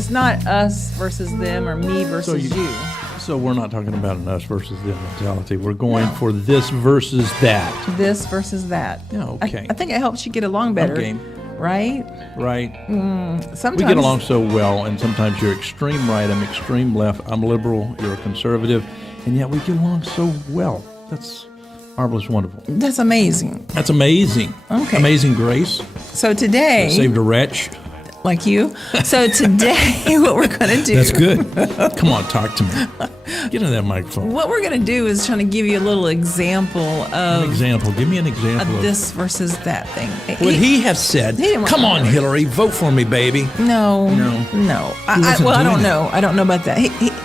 it's not us versus them or me versus you. So we're not talking about an us versus them mentality. We're going for this versus that. This versus that. Yeah, okay. I think it helps you get along better. Okay. Right? Right. Sometimes We get along so well, and sometimes you're extreme right, I'm extreme left, I'm liberal, you're a conservative, and yet we get along so well. That's marvelous, wonderful. That's amazing. That's amazing. Okay. Amazing grace. So today, Saved a wretch. like you. So today, what we're going to do. That's good. Come on, talk to me. Get in that microphone. What we're going to do is trying to give you a little example of Give me an example of this versus that thing. what he has said. didn't want Come to on, know. Hillary, vote for me, baby. No. wasn't I don't doing know. I don't know about that.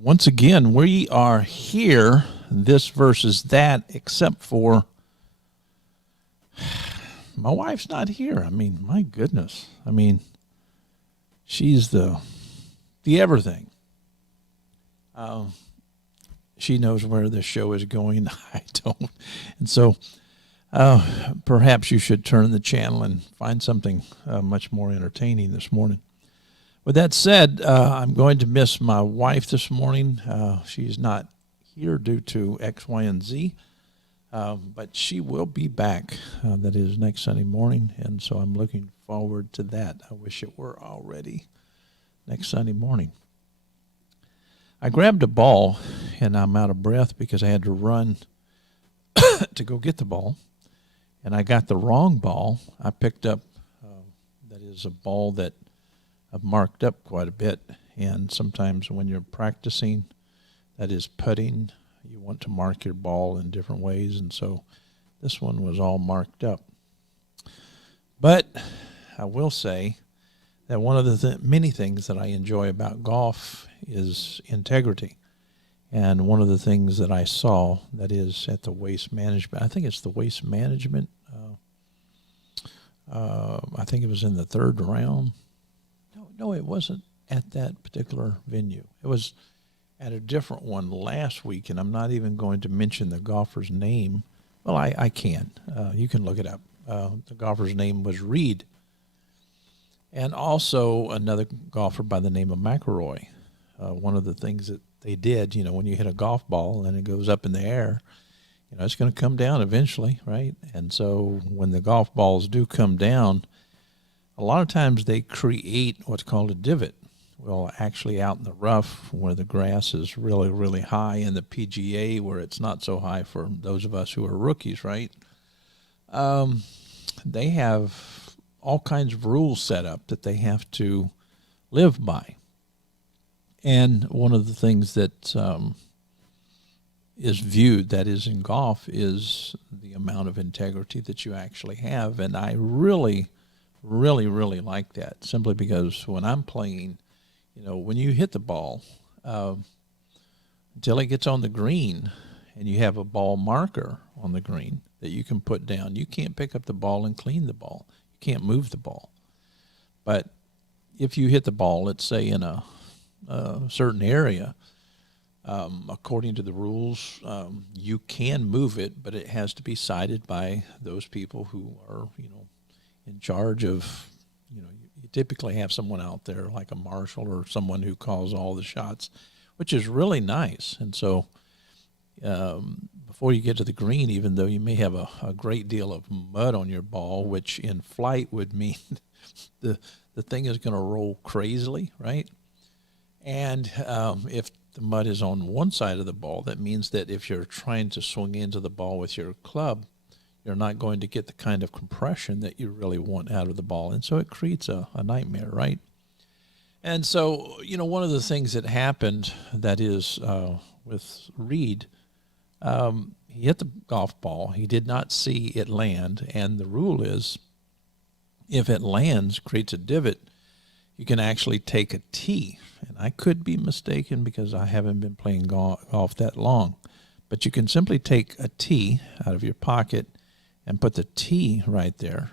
Once again, we are here, this versus that, except for my wife's not here. I mean, my goodness. I mean, she's the everything. She knows where this show is going. I don't. And so perhaps you should turn the channel and find something much more entertaining this morning. With that said, I'm going to miss my wife this morning. She's not here due to X, Y, and Z, but she will be back. That is next Sunday morning, and so I'm looking forward to that. I wish it were already next Sunday morning. I grabbed a ball, and I'm out of breath because I had to run to go get the ball, and I got the wrong ball. I picked up, that is a ball that I've marked up quite a bit, and sometimes when you're practicing, that is putting, you want to mark your ball in different ways, and so this one was all marked up. But I will say that one of the many things that I enjoy about golf is integrity, and one of the things that I saw, that is at the Waste Management, I think it's the Waste Management, I think it was in the third round. No, it wasn't at that particular venue. It was at a different one last week, and I'm not even going to mention the golfer's name. Well, I can. You can look it up. The golfer's name was Reed. And also another golfer by the name of McIlroy. One of the things that they did, when you hit a golf ball and it goes up in the air, it's going to come down eventually, right? And so when the golf balls do come down, a lot of times they create what's called a divot. Well, actually out in the rough where the grass is really, really high, in the PGA where it's not so high for those of us who are rookies, right? They have all kinds of rules set up that they have to live by. And one of the things that is viewed, that is in golf, is the amount of integrity that you actually have. And I really like that, simply because when I'm playing, when you hit the ball, until it gets on the green and you have a ball marker on the green that you can put down, you can't pick up the ball and clean the ball. You can't move the ball. But if you hit the ball, let's say in a certain area, according to the rules, you can move it, but it has to be cited by those people who are, in charge of, you typically have someone out there like a marshal or someone who calls all the shots, which is really nice. And so before you get to the green, even though you may have a great deal of mud on your ball, which in flight would mean the thing is going to roll crazily, right? And if the mud is on one side of the ball, that means that if you're trying to swing into the ball with your club, you're not going to get the kind of compression that you really want out of the ball. And so it creates a nightmare, right? And so, one of the things that happened, that is with Reed, he hit the golf ball. He did not see it land. And the rule is, if it lands, creates a divot, you can actually take a tee. And I could be mistaken because I haven't been playing golf that long. But you can simply take a tee out of your pocket and put the tee right there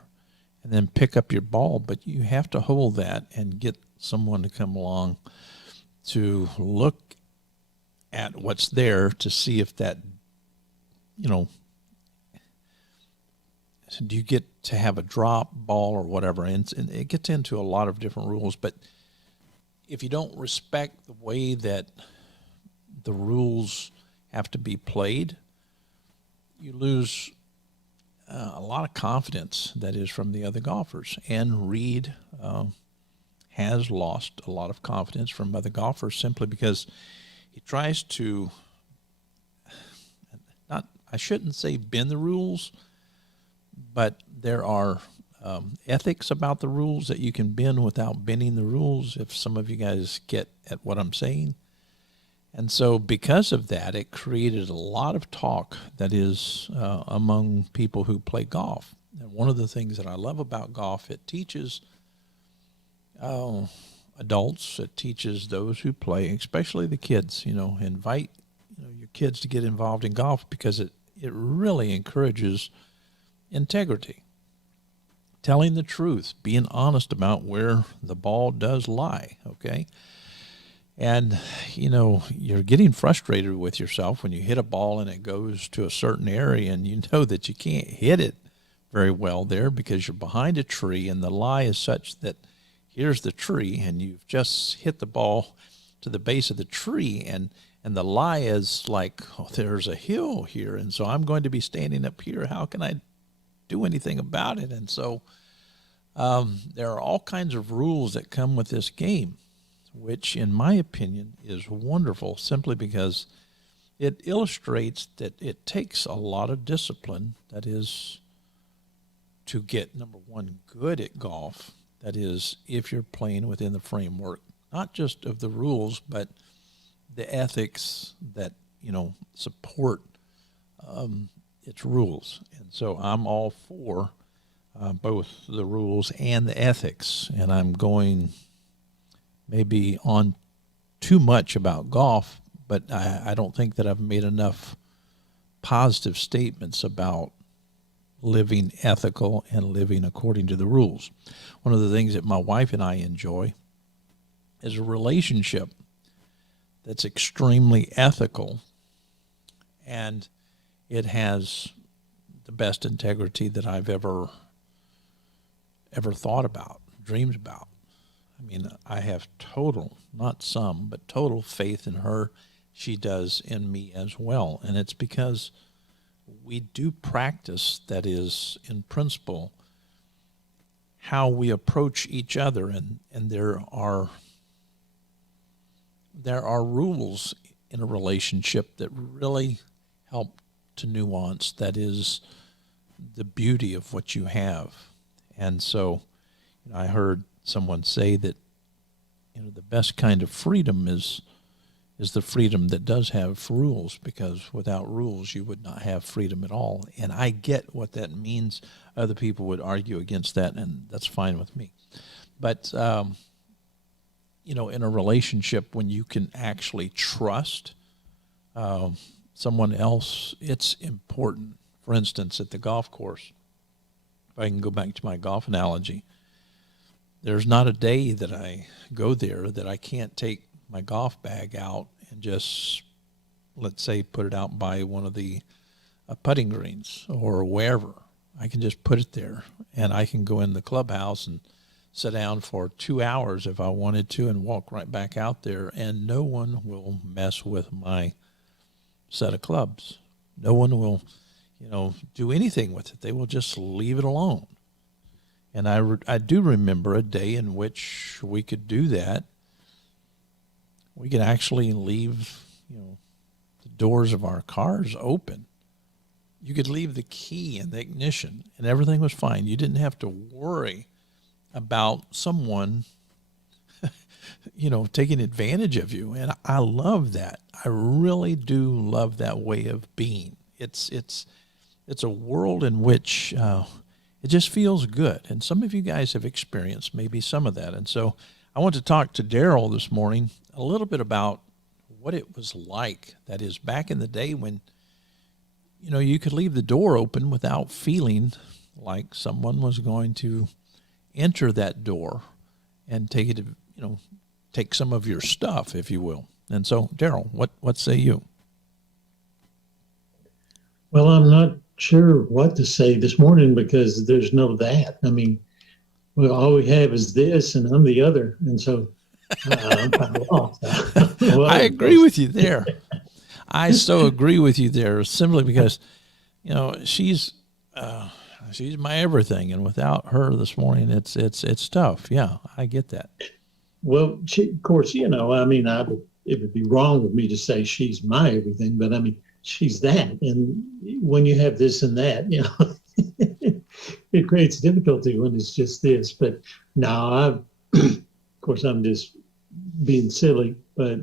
and then pick up your ball. But you have to hold that and get someone to come along to look at what's there to see if that, do you get to have a drop ball or whatever? And it gets into a lot of different rules. But if you don't respect the way that the rules have to be played, you lose a lot of confidence, that is, from the other golfers. And Reed has lost a lot of confidence from other golfers simply because he tries to, I shouldn't say bend the rules, but there are ethics about the rules that you can bend without bending the rules, if some of you guys get at what I'm saying. And so because of that, it created a lot of talk, that is, among people who play golf. And one of the things that I love about golf, it teaches adults, it teaches those who play, especially the kids, invite your kids to get involved in golf, because it really encourages integrity, telling the truth, being honest about where the ball does lie, okay? And, you're getting frustrated with yourself when you hit a ball and it goes to a certain area and you know that you can't hit it very well there because you're behind a tree, and the lie is such that here's the tree and you've just hit the ball to the base of the tree, and the lie is like, oh, there's a hill here, and so I'm going to be standing up here. How can I do anything about it? And so there are all kinds of rules that come with this game, which in my opinion is wonderful, simply because it illustrates that it takes a lot of discipline, that is, to get, number one, good at golf. That is, if you're playing within the framework, not just of the rules, but the ethics that, support its rules. And so I'm all for both the rules and the ethics. And I'm going maybe on too much about golf, but I don't think that I've made enough positive statements about living ethical and living according to the rules. One of the things that my wife and I enjoy is a relationship that's extremely ethical, and it has the best integrity that I've ever thought about, dreamed about. I mean, I have total, not some, but total faith in her. She does in me as well. And it's because we do practice, that is, in principle, how we approach each other. And there are rules in a relationship that really help to nuance, that is, the beauty of what you have. And so I heard someone say that the best kind of freedom is the freedom that does have rules, because without rules you would not have freedom at all. And I get what that means. Other people would argue against that, and that's fine with me. But in a relationship, when you can actually trust someone else, it's important. For instance, at the golf course, if I can go back to my golf analogy, there's not a day that I go there that I can't take my golf bag out and just, let's say, put it out by one of the putting greens or wherever. I can just put it there, and I can go in the clubhouse and sit down for 2 hours if I wanted to and walk right back out there, and no one will mess with my set of clubs. No one will, do anything with it. They will just leave it alone. And I do remember a day in which we could do that. We could actually leave, the doors of our cars open. You could leave the key in the ignition, and everything was fine. You didn't have to worry about someone, taking advantage of you. And I love that. I really do love that way of being. It's a world in which it just feels good. And some of you guys have experienced maybe some of that. And so I want to talk to Daryl this morning a little bit about what it was like. That is, back in the day when, you could leave the door open without feeling like someone was going to enter that door and take it, take some of your stuff, if you will. And so, Daryl, what say you? Well, I'm not sure what to say this morning because there's no that. I mean, well, all we have is this, and I'm the other, and so I'm kind of lost. I agree with you there. I so agree with you there, simply because, she's my everything, and without her this morning, it's tough. Yeah, I get that. Well, of course, I mean, it would be wrong of me to say she's my everything, but I mean, she's that. And when you have this and that, it creates difficulty when it's just this. But now, of course, I'm just being silly, but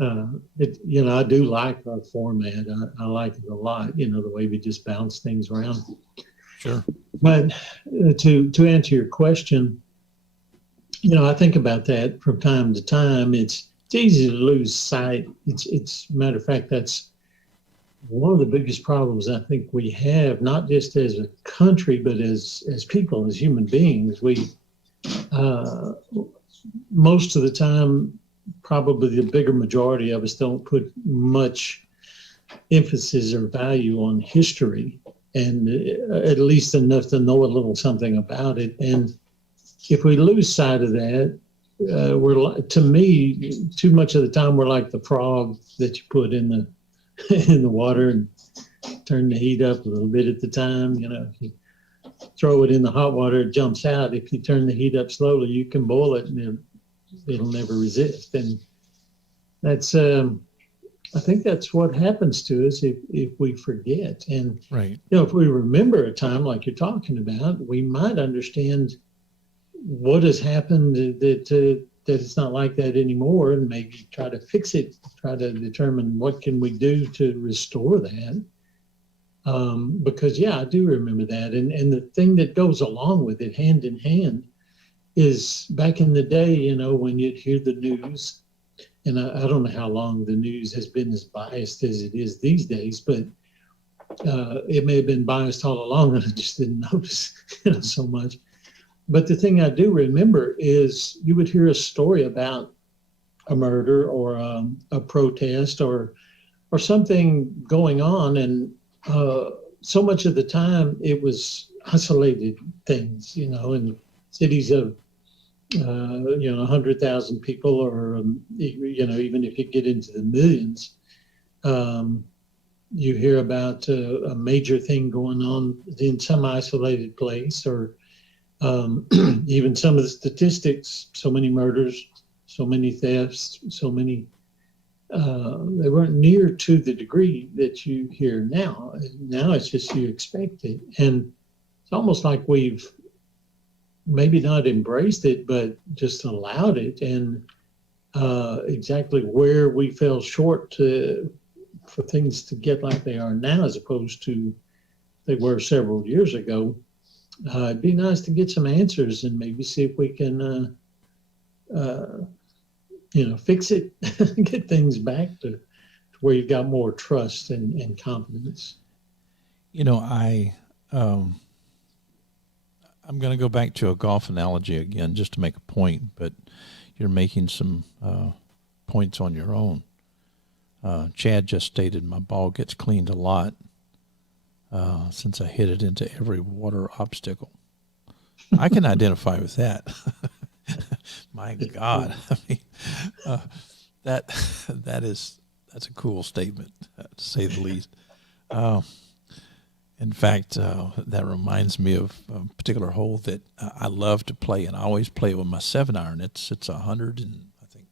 I do like our format. I like it a lot. The way we just bounce things around. Sure. But to answer your question, I think about that from time to time. It's easy to lose sight. It's matter of fact, that's one of the biggest problems I think we have, not just as a country, but as people, as human beings. We most of the time, probably the bigger majority of us don't put much emphasis or value on history, and at least enough to know a little something about it. And if we lose sight of that, to me, too much of the time we're like the frog that you put in the in the water and turn the heat up a little bit at the time. If you throw it in the hot water, it jumps out. If you turn the heat up slowly, you can boil it and it'll never resist. And that's I think that's what happens to us if we forget. And right, if we remember a time like you're talking about, we might understand what has happened that it's not like that anymore, and maybe try to fix it, try to determine what can we do to restore that. Because I do remember that. And the thing that goes along with it, hand in hand, is back in the day, when you'd hear the news, and I don't know how long the news has been as biased as it is these days, but it may have been biased all along and I just didn't notice so much. But the thing I do remember is you would hear a story about a murder or a protest or something going on, and so much of the time it was isolated things, in cities of 100,000 people, or even if you get into the millions, you hear about a major thing going on in some isolated place, or even some of the statistics, so many murders, so many thefts, so many, they weren't near to the degree that you hear now. Now it's just you expect it. And it's almost like we've maybe not embraced it, but just allowed it. And exactly where we fell short for things to get like they are now, as opposed to they were several years ago. It'd be nice to get some answers and maybe see if we can, fix it, get things back to where you've got more trust and confidence. I'm going to go back to a golf analogy again, just to make a point, but you're making some points on your own. Chad just stated my ball gets cleaned a lot since I hit it into every water obstacle. I can identify with that. My God, I mean, that's a cool statement, to say the least. In fact, that reminds me of a particular hole that I love to play, and I always play with my 7-iron. It's 100 and I think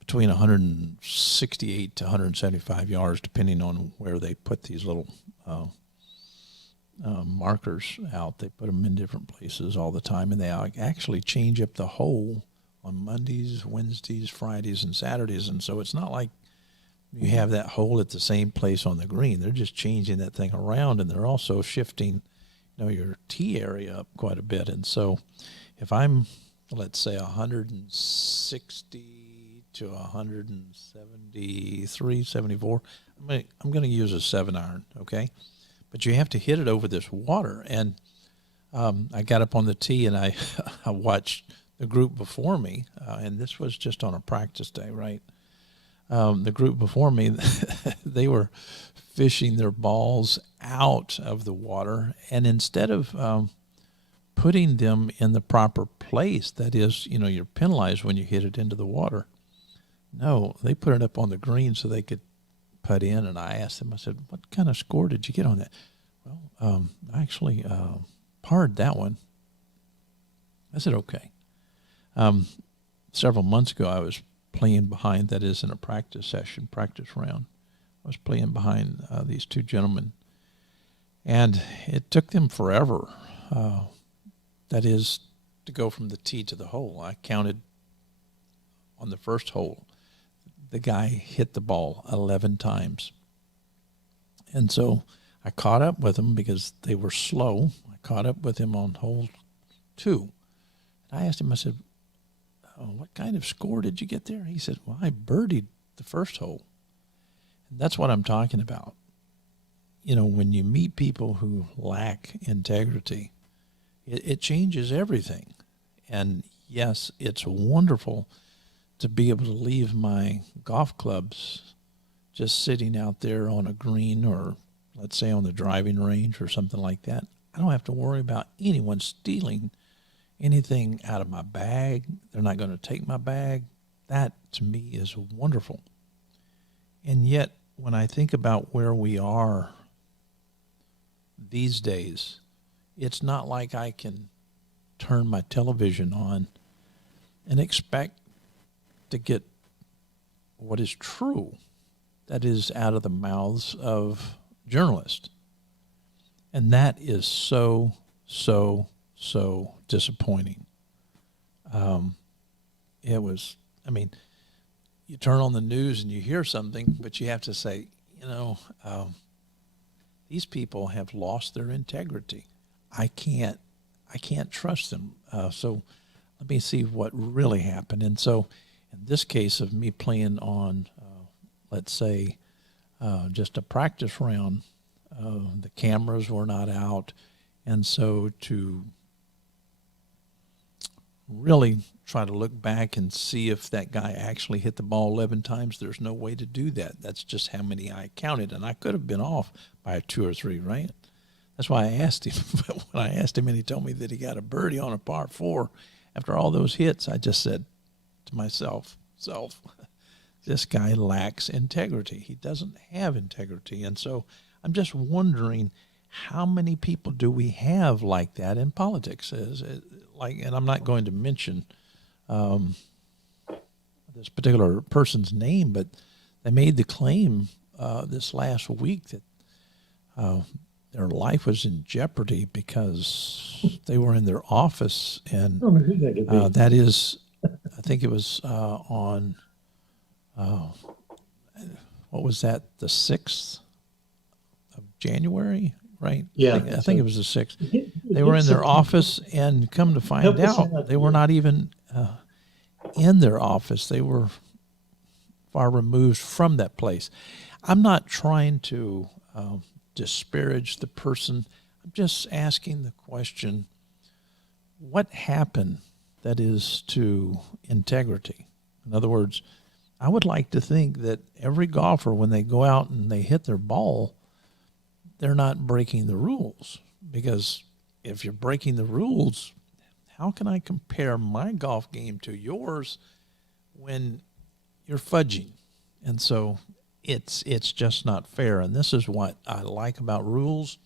between 168 to 175 yards, depending on where they put these little markers out. They put them in different places all the time, and they actually change up the hole on Mondays, Wednesdays, Fridays, and Saturdays. And so it's not like you have that hole at the same place on the green. They're just changing that thing around, and they're also shifting, your tee area up quite a bit. And so if I'm, let's say, 160 to 173, 74, I'm going to use a 7-iron, okay? But you have to hit it over this water. And I got up on the tee, and I watched the group before me, and this was just on a practice day, right? The group before me, they were fishing their balls out of the water, and instead of putting them in the proper place, that is, you're penalized when you hit it into the water. No, they put it up on the green so they could putt in, and I asked them, I said, what kind of score did you get on that? Well, I actually parred that one. I said, okay. Several months ago, I was playing behind, that is in a practice round. I was playing behind these two gentlemen, and it took them forever, that is, to go from the tee to the hole. I counted on the first hole, the guy hit the ball 11 times. And so I caught up with them because they were slow. I caught up with him on hole 2. And I asked him, I said, what kind of score did you get there? He said, well, I birdied the first hole. And that's what I'm talking about. When you meet people who lack integrity, it changes everything. And yes, it's wonderful to be able to leave my golf clubs just sitting out there on a green, or let's say on the driving range or something like that. I don't have to worry about anyone stealing anything out of my bag. They're not going to take my bag. That to me is wonderful. And yet, when I think about where we are these days, it's not like I can turn my television on and expect to get what is true, that is out of the mouths of journalists. And that is so, so, so disappointing. You turn on the news and you hear something, but you have to say, these people have lost their integrity. I can't trust them. So let me see what really happened. And so in this case of me playing on, let's say, just a practice round, the cameras were not out. And so to really try to look back and see if that guy actually hit the ball 11 times, there's no way to do that. That's just how many I counted. And I could have been off by 2 or 3, right? That's why I asked him. But when I asked him and he told me that he got a birdie on a par 4, after all those hits, I just said to myself, this guy lacks integrity. He doesn't have integrity. And so I'm just wondering, how many people do we have like that in politics? And I'm not going to mention this particular person's name, but they made the claim this last week that their life was in jeopardy because they were in their office, and that is, I think it was on, what was that, the 6th of January, right? Yeah. I think it was the 6th. They were in their office, and come to find out, they were not even in their office. They were far removed from that place. I'm not trying to disparage the person. I'm just asking the question, what happened that is to integrity? In other words, I would like to think that every golfer, when they go out and they hit their ball, they're not breaking the rules. Because if you're breaking the rules, how can I compare my golf game to yours when you're fudging? And so it's just not fair. And this is what I like about rules.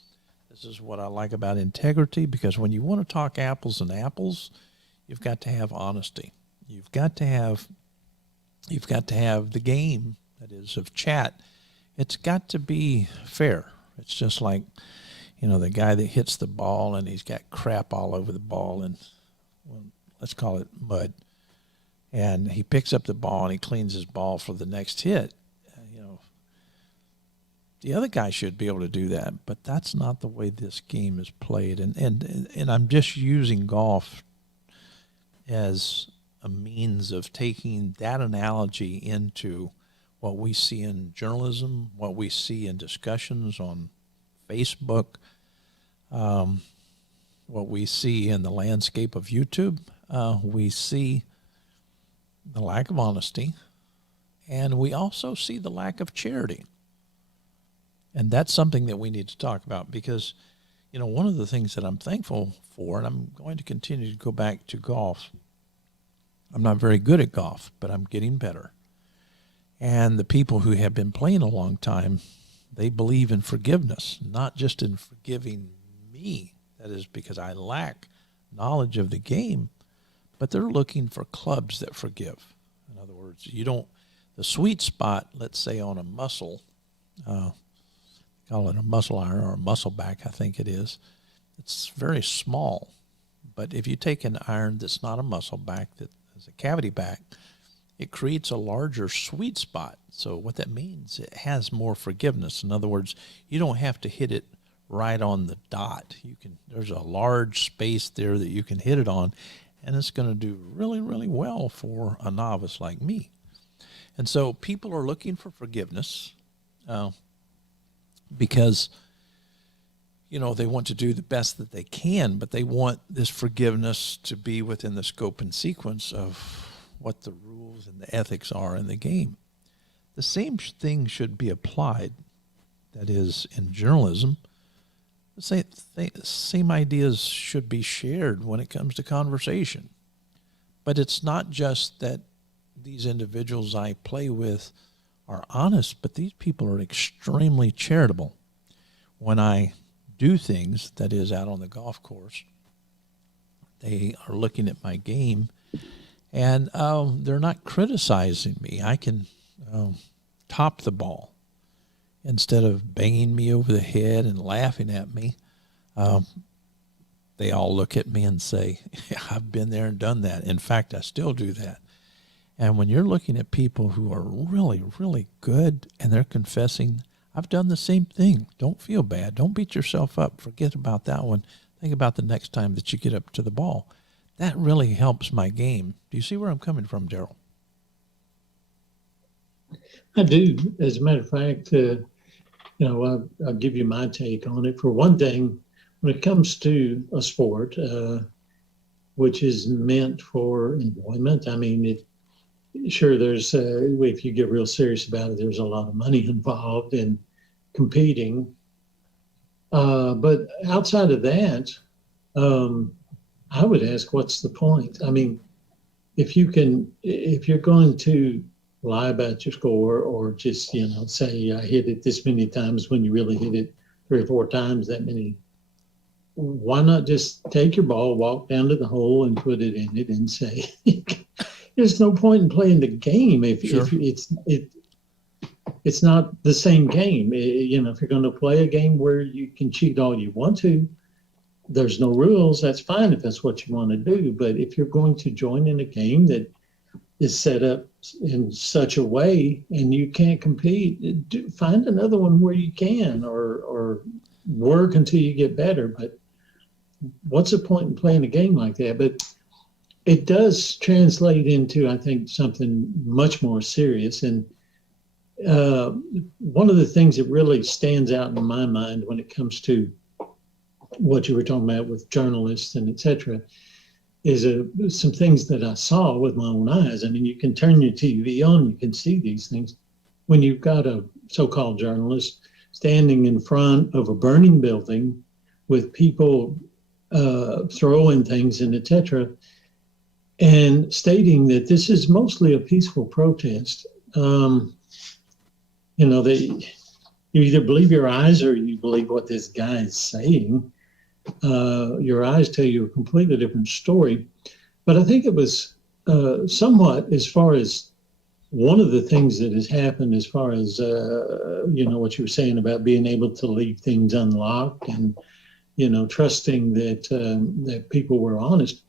This is what I like about integrity, because when you want to talk apples and apples, you've got to have honesty. You've got to have the game, that is, of chat. It's got to be fair. It's just like, the guy that hits the ball and he's got crap all over the ball, and let's call it mud. And he picks up the ball and he cleans his ball for the next hit. The other guy should be able to do that, but that's not the way this game is played. And I'm just using golf as a means of taking that analogy into what we see in journalism, what we see in discussions on Facebook, what we see in the landscape of YouTube. We see the lack of honesty, and we also see the lack of charity. And that's something that we need to talk about because, one of the things that I'm thankful for, and I'm going to continue to go back to golf. I'm not very good at golf, but I'm getting better. And the people who have been playing a long time, they believe in forgiveness, not just in forgiving me. That is because I lack knowledge of the game, but they're looking for clubs that forgive. In other words, the sweet spot, let's say on a muscle, call it a muscle iron or a muscle back, I think it is. It's very small. But if you take an iron that's not a muscle back, that is a cavity back, it creates a larger sweet spot. So what that means, it has more forgiveness. In other words, you don't have to hit it right on the dot. There's a large space there that you can hit it on, and it's going to do really, really well for a novice like me. And so people are looking for forgiveness because, they want to do the best that they can, but they want this forgiveness to be within the scope and sequence of what the rules and the ethics are in the game. The same thing should be applied, that is, in journalism. The same ideas should be shared when it comes to conversation. But it's not just that these individuals I play with are honest, but these people are extremely charitable. When I do things, that is, out on the golf course, they are looking at my game, and they're not criticizing me. I can top the ball. Instead of banging me over the head and laughing at me, they all look at me and say, I've been there and done that. In fact, I still do that. And when you're looking at people who are really, really good and they're confessing, I've done the same thing. Don't feel bad. Don't beat yourself up. Forget about that one. Think about the next time that you get up to the ball. That really helps my game. Do you see where I'm coming from, Daryl? I do. As a matter of fact, I'll give you my take on it. For one thing, when it comes to a sport, which is meant for enjoyment, I mean, sure, there's, if you get real serious about it, there's a lot of money involved in competing. But outside of that, I would ask, what's the point? I mean, if you're going to lie about your score or just, say I hit it this many times when you really hit it 3 or 4 times that many, why not just take your ball, walk down to the hole and put it in it and say, there's no point in playing the game if it's not the same game. If you're going to play a game where you can cheat all you want to, there's no rules. That's fine if that's what you want to do. But if you're going to join in a game that is set up in such a way and you can't compete, find another one where you can, or work until you get better. But what's the point in playing a game like that? But it does translate into, I think, something much more serious. And one of the things that really stands out in my mind when it comes to what you were talking about with journalists and et cetera, is some things that I saw with my own eyes. I mean, you can turn your TV on, you can see these things. When you've got a so-called journalist standing in front of a burning building with people throwing things and et cetera, and stating that this is mostly a peaceful protest, you either believe your eyes or you believe what this guy is saying. Your eyes tell you a completely different story. But I think it was somewhat, as far as one of the things that has happened, as far as, what you were saying about being able to leave things unlocked and, trusting that people were honest,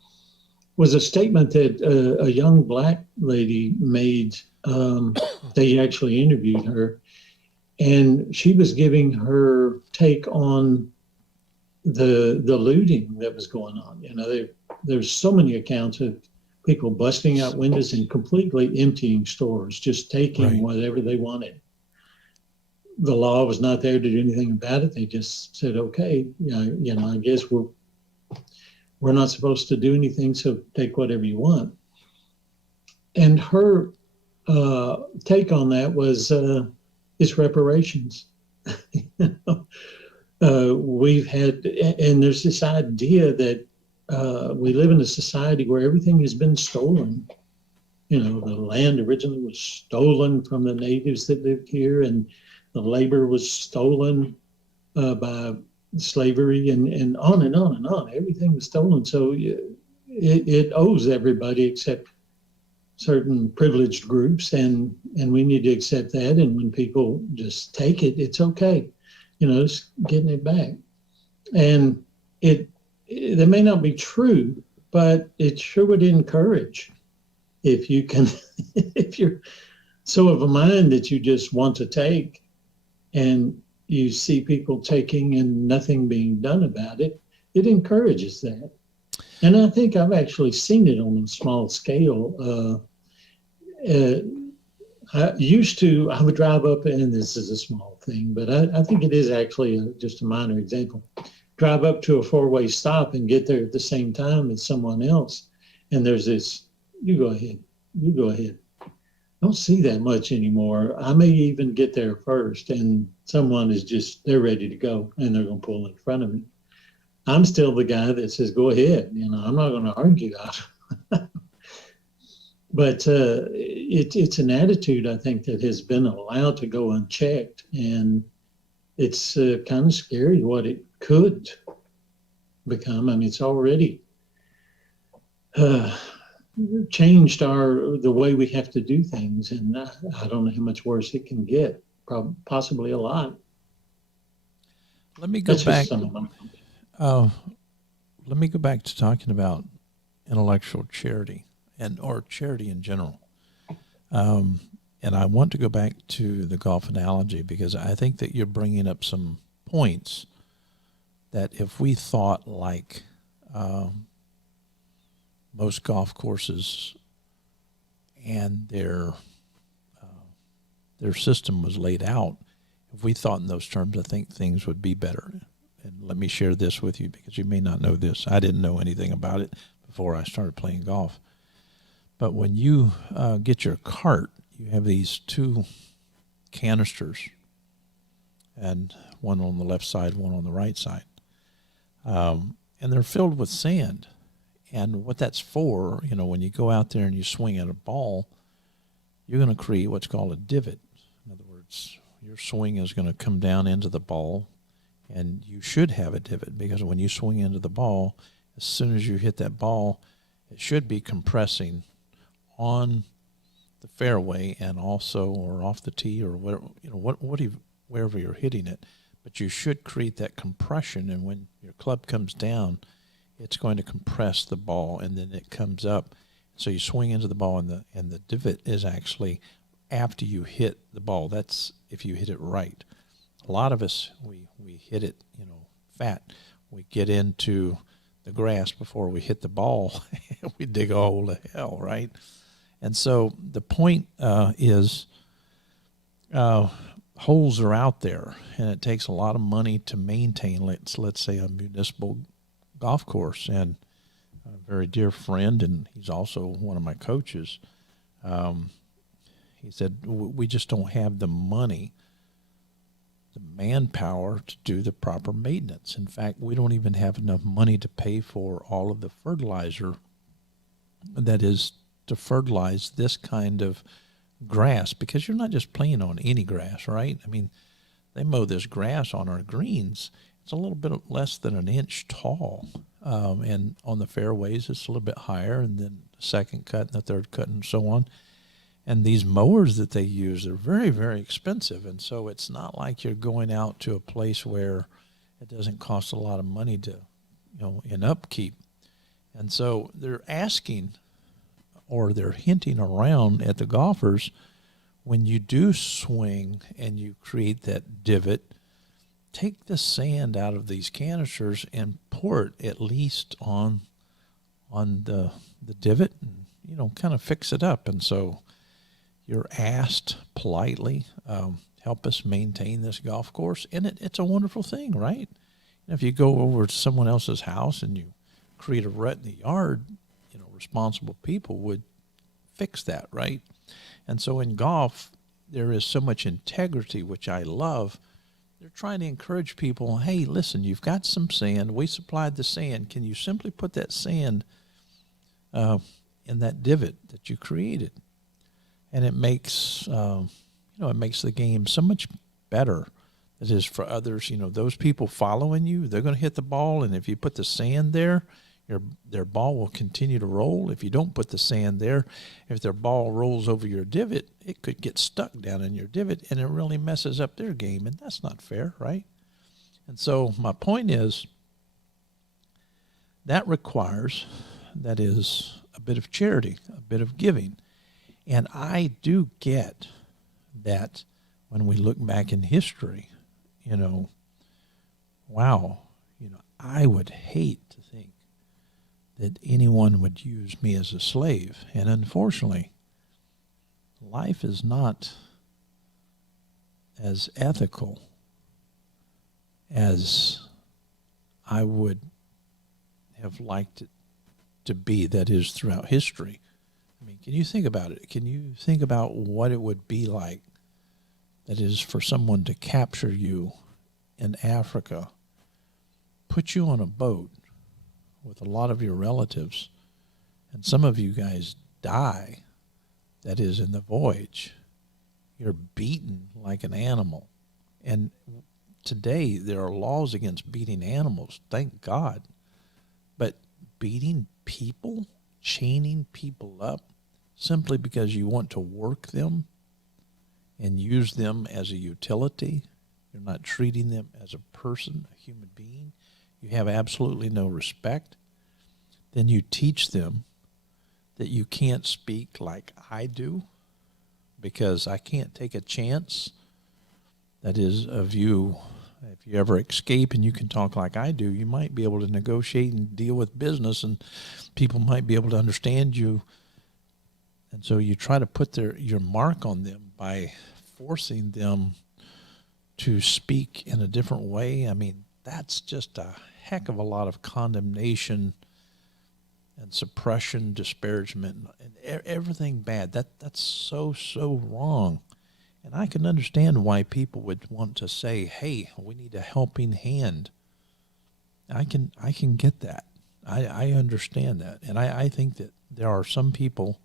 was a statement that a young Black lady made. They actually interviewed her, and she was giving her take on the looting that was going on. There's so many accounts of people busting out windows and completely emptying stores, just taking whatever they wanted. The law was not there to do anything about it. They just said, okay, I guess we're not supposed to do anything, so take whatever you want. And her take on that was it's reparations. We've had, and there's this idea that we live in a society where everything has been stolen. You know, the land originally was stolen from the natives that lived here, and the labor was stolen by slavery, and on and on and on. Everything was stolen. So it owes everybody except certain privileged groups, and we need to accept that. And when people just take it, it's okay. You know, it's getting it back. And that may not be true, but it sure would encourage if you can, if you're so of a mind that you just want to take and you see people taking and nothing being done about it, it encourages that. And I think I've actually seen it on a small scale. I would drive up, and this is a small thing, but I think it is actually just a minor example. Drive up to a four-way stop and get there at the same time as someone else. And there's this, you go ahead. Don't see that much anymore. I may even get there first, and someone is just, they're ready to go, and they're going to pull in front of me. I'm still the guy that says, go ahead. You know, I'm not going to argue out. But it's an attitude, I think, that has been allowed to go unchecked. And it's kind of scary what it could become. I mean, it's already changed the way we have to do things. And I don't know how much worse it can get, possibly a lot. Let me go back. Oh, Let me go back to talking about intellectual charity or charity in general. And I want to go back to the golf analogy because I think that you're bringing up some points that if we thought like most golf courses and their system was laid out, if we thought in those terms, I think things would be better. And let me share this with you because you may not know this. I didn't know anything about it before I started playing golf. But when you get your cart, you have these two canisters, and one on the left side, one on the right side. And they're filled with sand. And what that's for, you know, when you go out there and you swing at a ball, you're going to create what's called a divot. In other words, your swing is going to come down into the ball, and you should have a divot because when you swing into the ball, as soon as you hit that ball, it should be compressing on the fairway and also or off the tee or whatever, you know, wherever you're hitting it. But you should create that compression, and when your club comes down, it's going to compress the ball, and then it comes up. So you swing into the ball, and the divot is actually after you hit the ball. That's if you hit it right. A lot of us, we hit it, you know, fat. We get into the grass before we hit the ball. We dig a hole to hell, right? And so the point is holes are out there, and it takes a lot of money to maintain, let's say, a municipal golf course. And a very dear friend, and he's also one of my coaches, he said, we just don't have the money, the manpower to do the proper maintenance. In fact, we don't even have enough money to pay for all of the fertilizer that is to fertilize this kind of grass, because you're not just playing on any grass, right? I mean, they mow this grass on our greens. It's a little bit less than an inch tall. And on the fairways, it's a little bit higher, and then the second cut and the third cut and so on. And these mowers that they use are very, very expensive. And so it's not like you're going out to a place where it doesn't cost a lot of money to, you know, in upkeep. And so they're asking, or they're hinting around at the golfers, when you do swing and you create that divot, take the sand out of these canisters and pour it at least on the divot and, you know, kind of fix it up. And so you're asked politely, help us maintain this golf course. And it's a wonderful thing, right? And if you go over to someone else's house and you create a rut in the yard, you know, responsible people would fix that, right? And so in golf, there is so much integrity, which I love. They're trying to encourage people, hey, listen, you've got some sand. We supplied the sand. Can you simply put that sand in that divot that you created? And it makes, it makes the game so much better. It is for others, those people following you, they're going to hit the ball. And if you put the sand there, their ball will continue to roll. If you don't put the sand there, if their ball rolls over your divot, it could get stuck down in your divot, and it really messes up their game, and that's not fair, right? And so my point is that requires, that is, a bit of charity, a bit of giving. And I do get that when we look back in history, wow, I would hate to think that anyone would use me as a slave. And unfortunately, life is not as ethical as I would have liked it to be, that is, throughout history. I mean, can you think about it? Can you think about what it would be like, that is, for someone to capture you in Africa, put you on a boat with a lot of your relatives, and some of you guys die, that is, in the voyage. You're beaten like an animal. And today there are laws against beating animals, thank God. But beating people, chaining people up, simply because you want to work them and use them as a utility, you're not treating them as a person, a human being, you have absolutely no respect, then you teach them that you can't speak like I do, because I can't take a chance, that is, of you. If you ever escape and you can talk like I do, you might be able to negotiate and deal with business, and people might be able to understand you. And so you try to put your mark on them by forcing them to speak in a different way. I mean, that's just a heck of a lot of condemnation and suppression, disparagement, and everything bad. That's so wrong. And I can understand why people would want to say, hey, we need a helping hand. I can get that. I understand that. And I think that there are some people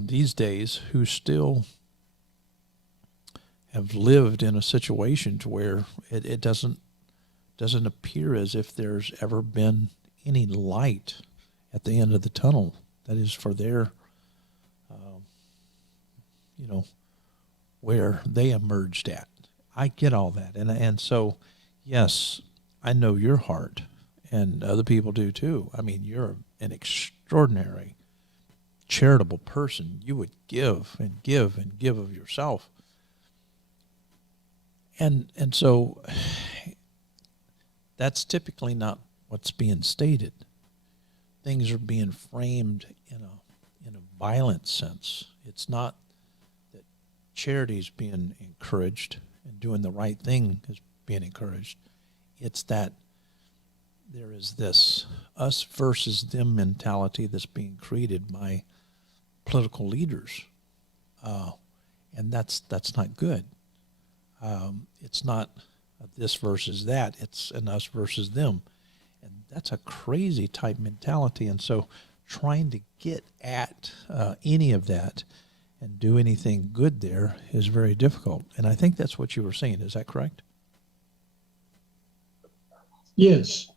these days who still have lived in a situation to where it doesn't appear as if there's ever been any light at the end of the tunnel. That is, for their, where they emerged at. I get all that. And so, yes, I know your heart, and other people do too. I mean, you're an extraordinary, charitable person. You would give and give and give of yourself. And so that's typically not what's being stated. Things are being framed in a violent sense. It's not that charity is being encouraged and doing the right thing is being encouraged. It's that there is this us versus them mentality that's being created by political leaders, and that's not good. It's not this versus that. It's an us versus them. And that's a crazy type mentality. And so trying to get at any of that and do anything good there is very difficult. And I think that's what you were saying. Is that correct? Yes.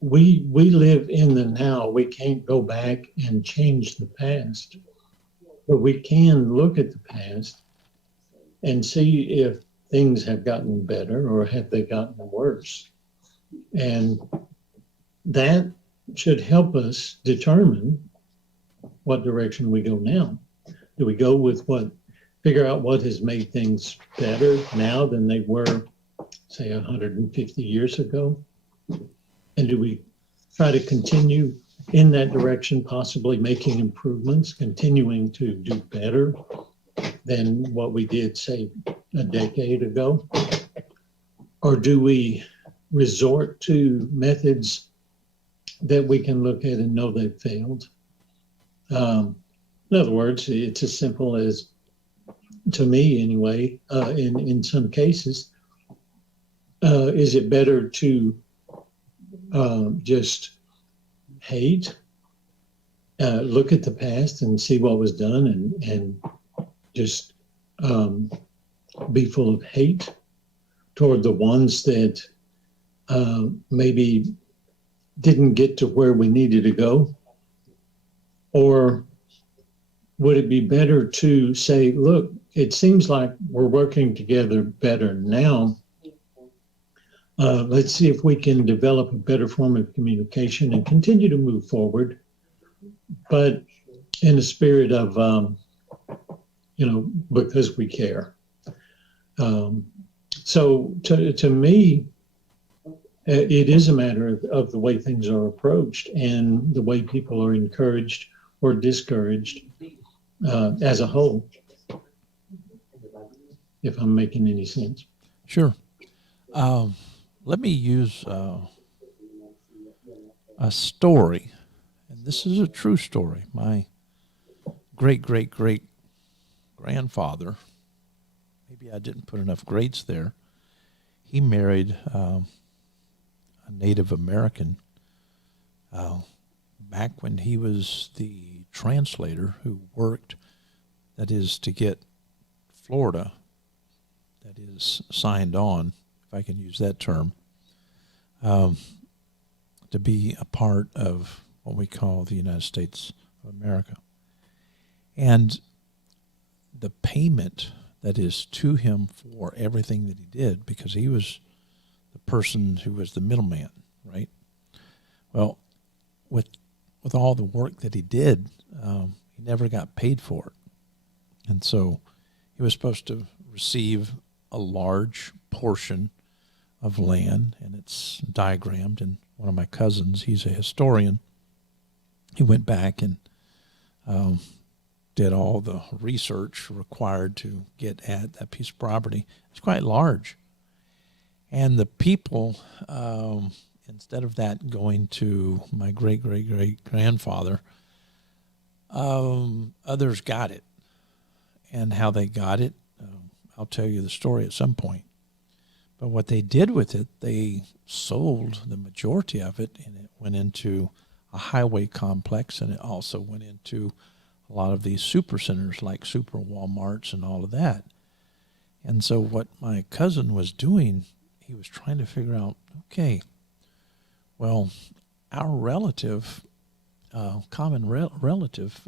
We live in the now. We can't go back and change the past, but we can look at the past and see if things have gotten better or have they gotten worse. And that should help us determine what direction we go now. Do we go with figure out what has made things better now than they were, say, 150 years ago? And do we try to continue in that direction, possibly making improvements, continuing to do better than what we did, say, a decade ago? Or do we resort to methods that we can look at and know they've failed? In other words, it's as simple as to me anyway, in some cases, is it better to just hate, look at the past and see what was done, and just be full of hate toward the ones that maybe didn't get to where we needed to go? Or would it be better to say, look, it seems like we're working together better now. Let's see if we can develop a better form of communication and continue to move forward, but in the spirit of, because we care. So to me, it is a matter of the way things are approached and the way people are encouraged or discouraged as a whole, if I'm making any sense. Sure. Let me use a story, and this is a true story. My great-great-great-grandfather, maybe I didn't put enough greats there, he married a Native American back when he was the translator who worked, that is, to get Florida, that is, signed on, if I can use that term, to be a part of what we call the United States of America. And the payment that is to him for everything that he did, because he was the person who was the middleman, right? Well, with all the work that he did, he never got paid for it. And so he was supposed to receive a large portion of land, and it's diagrammed. And one of my cousins, he's a historian, he went back and did all the research required to get at that piece of property. It's quite large. And the people, instead of that going to my great-great-great-grandfather, others got it. And how they got it, I'll tell you the story at some point. But what they did with it, they sold the majority of it, and it went into a highway complex, and it also went into a lot of these super centers like Super Walmarts and all of that. And so what my cousin was doing, he was trying to figure out, okay, well, our relative, common relative,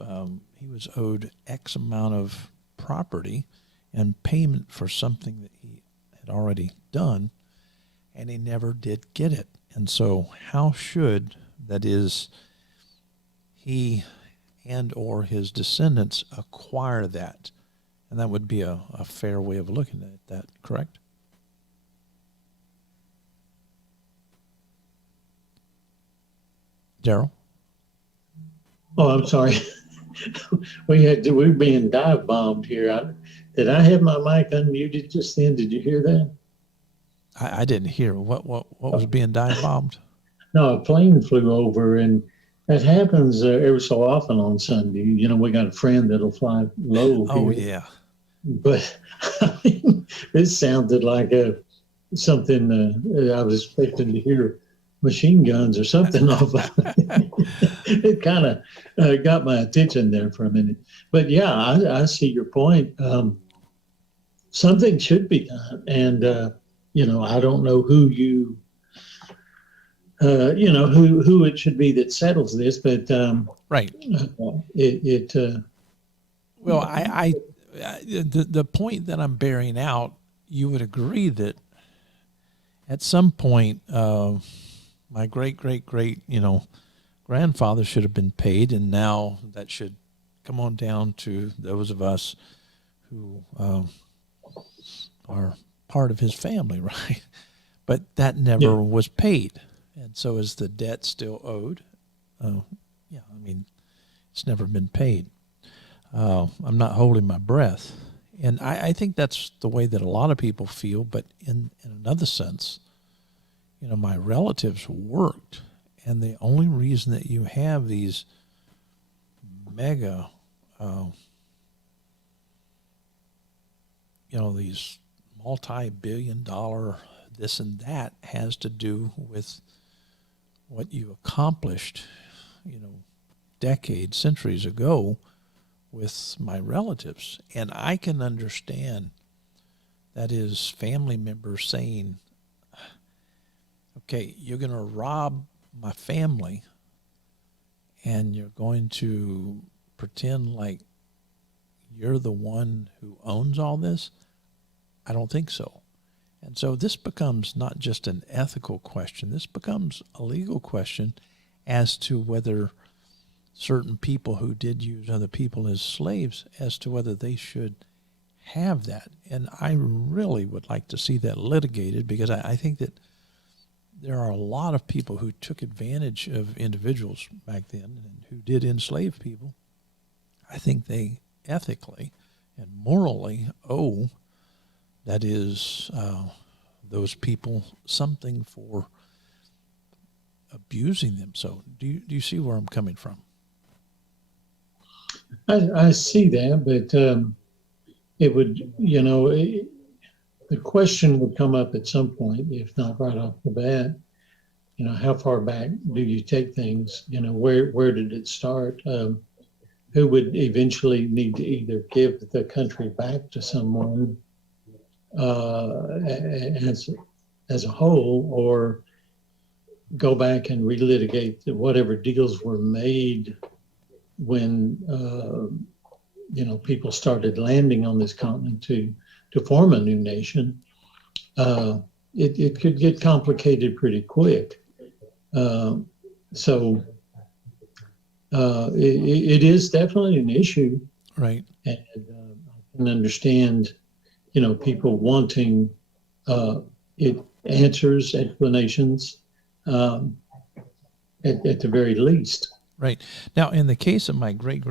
he was owed X amount of property and payment for something that he had already done, and he never did get it. And so how should, that is, he and or his descendants acquire that? And that would be a fair way of looking at that, correct? Daryl? Oh, I'm sorry. We're being dive bombed here. Did I have my mic unmuted just then? Did you hear that? I didn't hear. What was being dive bombed? No, a plane flew over, and that happens every so often on Sunday. You know, we got a friend that'll fly low. Oh, here. yeah. But I mean, this sounded like something I was expecting to hear machine guns or something off of. It kind of got my attention there for a minute. But yeah, I see your point. Something should be done. And, I don't know who who it should be that settles this, but right. Well, the point that I'm bearing out, you would agree that at some point, my great grandfather should have been paid, and now that should come on down to those of us who are part of his family, right? But that never was paid, and so is the debt still owed? It's never been paid. I'm not holding my breath. And I think that's the way that a lot of people feel, but in another sense, my relatives worked, and the only reason that you have these mega these multi-billion-dollar this and that has to do with what you accomplished, decades, centuries ago with my relatives. And I can understand that is family members saying, okay, you're going to rob my family and you're going to pretend like you're the one who owns all this? I don't think so. And so this becomes not just an ethical question. This becomes a legal question as to whether certain people who did use other people as slaves, as to whether they should have that. And I really would like to see that litigated, because I think that there are a lot of people who took advantage of individuals back then and who did enslave people. I think they ethically and morally owe, that is, those people something for abusing them. So do you see where I'm coming from? I see that, but it would, the question would come up at some point, if not right off the bat. How far back do you take things? Where did it start? Who would eventually need to either give the country back to someone as a whole, or go back and relitigate whatever deals were made when people started landing on this continent to form a new nation. It could get complicated pretty quick. So it is definitely an issue, right? And I can understand, people wanting answers, explanations, at the very least. Right. Now, in the case of my great,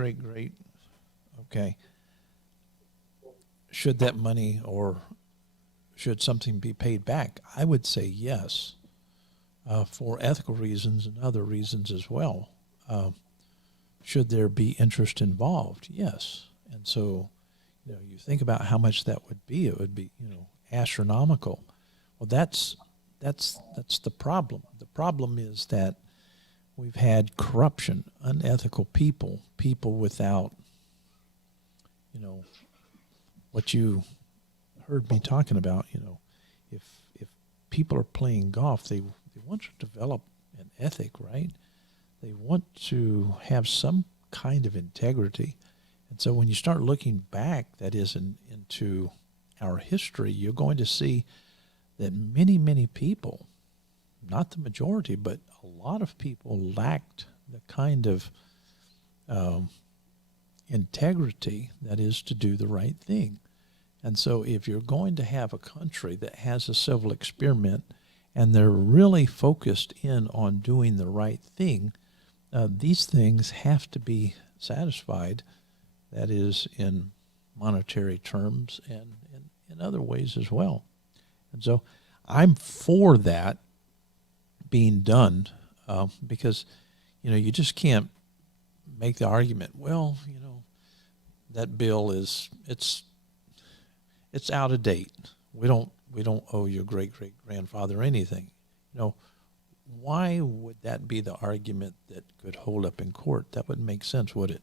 okay, should that money or should something be paid back? I would say yes, for ethical reasons and other reasons as well. Should there be interest involved? Yes. And so, you think about how much that would be. It would be, astronomical. Well, that's the problem. The problem is that we've had corruption, unethical people without, what you heard me talking about. If people are playing golf, they want to develop an ethic, right? They want to have some kind of integrity. And so when you start looking back, that is, into our history, you're going to see that many people, not the majority, but a lot of people lacked the kind of integrity that is to do the right thing. And so if you're going to have a country that has a civil experiment and they're really focused in on doing the right thing, these things have to be satisfied, that is, in monetary terms and in other ways as well. And so I'm for that being done, because, you just can't make the argument, well, that bill it's out of date. We don't owe your great-great-grandfather anything. Why would that be the argument that could hold up in court? That wouldn't make sense, would it?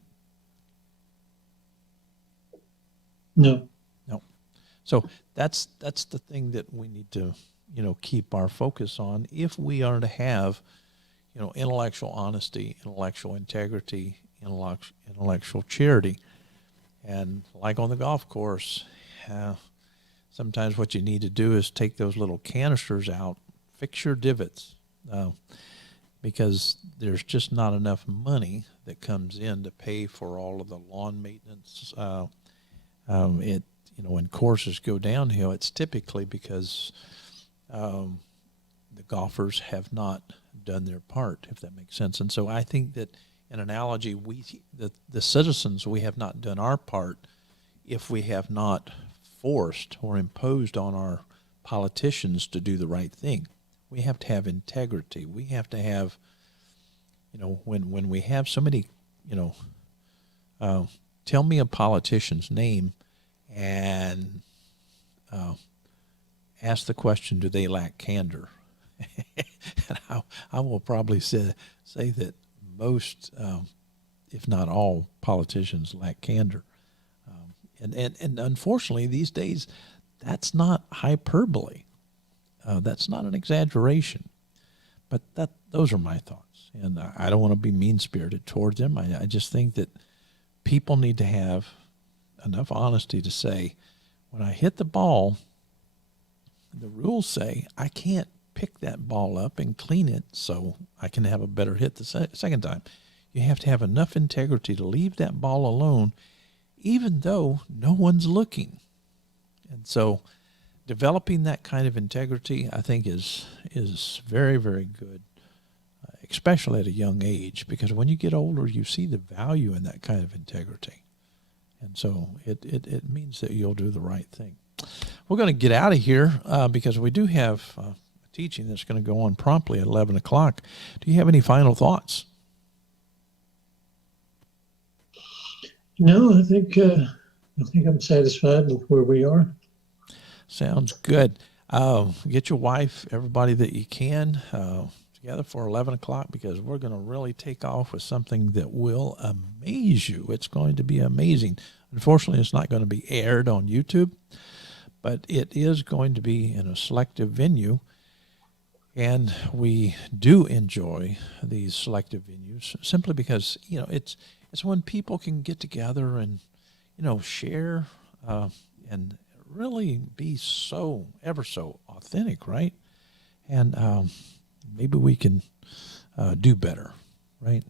No. So that's the thing that we need to, keep our focus on if we are to have, intellectual honesty, intellectual integrity, intellectual charity. And like on the golf course, sometimes what you need to do is take those little canisters out, fix your divots, because there's just not enough money that comes in to pay for all of the lawn maintenance. When courses go downhill, it's typically because the golfers have not done their part, if that makes sense. And so I think that, in analogy, the citizens, we have not done our part if we have not forced or imposed on our politicians to do the right thing. We have to have integrity. We have to have, when we have somebody, tell me a politician's name and ask the question, do they lack candor? And I will probably say that most, if not all, politicians lack candor. And unfortunately, these days, that's not hyperbole. That's not an exaggeration. But those are my thoughts. And I don't want to be mean-spirited toward them. I just think that people need to have enough honesty to say, when I hit the ball, the rules say I can't pick that ball up and clean it so I can have a better hit the second time. You have to have enough integrity to leave that ball alone, even though no one's looking. And so developing that kind of integrity, I think, is very, very good, especially at a young age, because when you get older, you see the value in that kind of integrity. And so it means that you'll do the right thing. We're going to get out of here because we do have a teaching that's going to go on promptly at 11 o'clock. Do you have any final thoughts? No, I think I'm satisfied with where we are. Sounds good. Get your wife, everybody that you can, together for 11 o'clock, because we're going to really take off with something that will amaze you. It's going to be amazing. Unfortunately, it's not going to be aired on YouTube, but it is going to be in a selective venue. And we do enjoy these selective venues simply because, it's when people can get together and, share and really be so, ever so authentic, right? And maybe we can do better, right?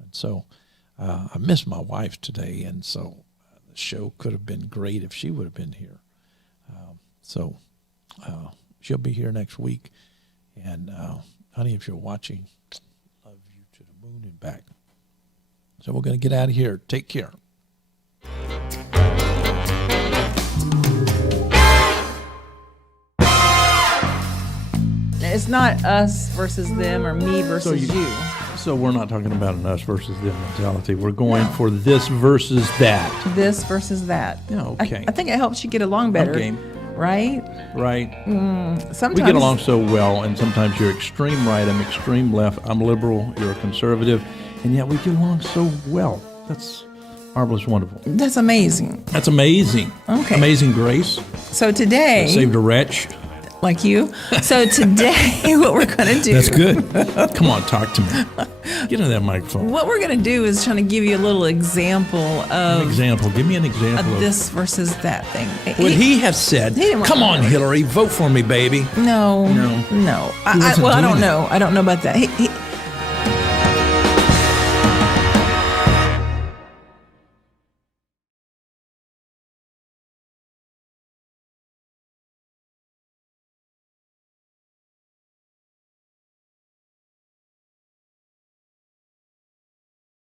And so I miss my wife today, and so the show could have been great if she would have been here. So she'll be here next week. And honey, if you're watching, love you to the moon and back. So we're going to get out of here. Take care. It's not us versus them or me versus you. So we're not talking about an us versus them mentality. We're going for this versus that. This versus that. Okay. I think it helps you get along better. Okay. Right? Right. Sometimes We get along so well, and sometimes you're extreme right, I'm extreme left, I'm liberal, you're a conservative, and yet we get along so well. That's marvelous, wonderful. That's amazing. That's amazing. Okay. Amazing grace. So today, Saved a wretch. like you. So today, what we're going to do. That's good. Come on, talk to me. Get in that microphone. What we're going to do is trying to give you a little example of Give me an example of this versus that thing. what he has said. didn't want Come to on, know. Hillary, vote for me, baby. No. No. I wasn't don't doing know. I don't know about that.